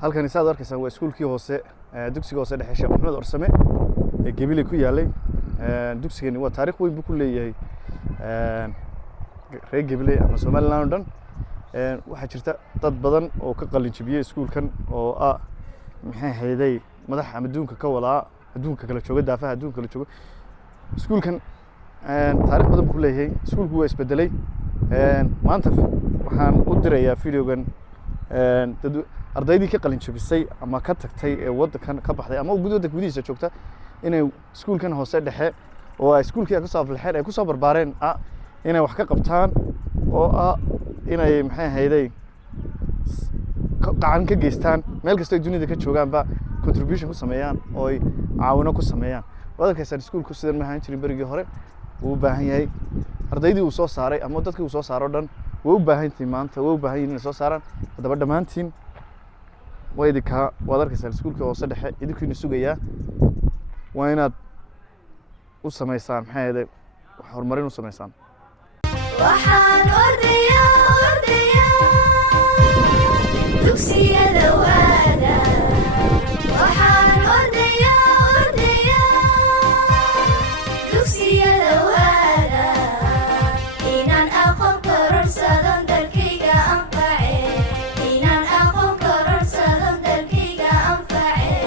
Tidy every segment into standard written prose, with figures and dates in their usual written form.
halkan isaad arkaysan waa iskuulkii hoose dugsiga hoose dhexe Sheekh Maxamed Orsame ee Gabiley ku yaalay dugsigani waa taariikh weyn buu ku leeyahay reer Gabiley ama Somaliland oo dhan waxa jirta dad badan oo ka qalin jabiyay iskuulkan oo maxay hayday madax adduunka ka wada adduunka kala jooga daafaha adduunka kala jooga iskuulkan taariikh badan buu ku leeyahay iskuulku waa isbedelay maanta waxaan u dirayaa videogan ardaydii ka qalin jabisay ama ka tagtay ee wadankan ka baxday ama gudooda gudihiisa joogta inay iskuulkan hoose dhexe oo ay iskuulkii ka soo aflaxeen ay ku soo barbaareen inay wax ka qabtaan oo inay maxay hayday qacan ka geystaan meel kasta dunida ka joogaanba contribution ku sameeyaan oo ay caawino ku sameeyaan wadalkaas iskuulku sidan ma ahaan jirin barigii hore uu baahan yahay ardaydii uu soo saaray ama dadkii uu soo saaro dhan way u baahan yihiin maanta way u baahan yihiin inay soo saaraan hadaba dhamaantiin way idinka wadalkaas iskuulka hoose dhexe idinkiina sugayaa waa inaad u sameysaan maxay hayday horumarin u sameysaan waxaan ordayaa dugsiyada waada waxaan ordayaa dugsiyada waada inaan aqoon kororsadon dalkayga anface inaan aqoon kororsadon dalkayga anface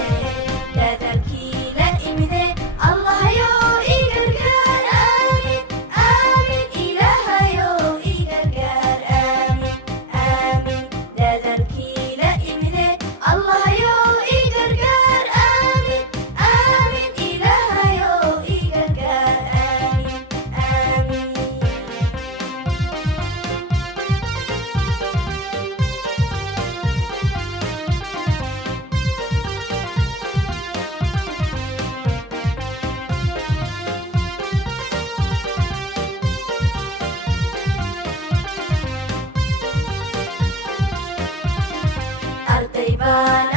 dadalkii la imide allahayo ii gargaar aamin aamin ilaahayo ii gargaar aamin aamin dadalkii la imide allahayo ii gargaar aamin aamin ilaahayo ii gargaar aamin aamin arday baan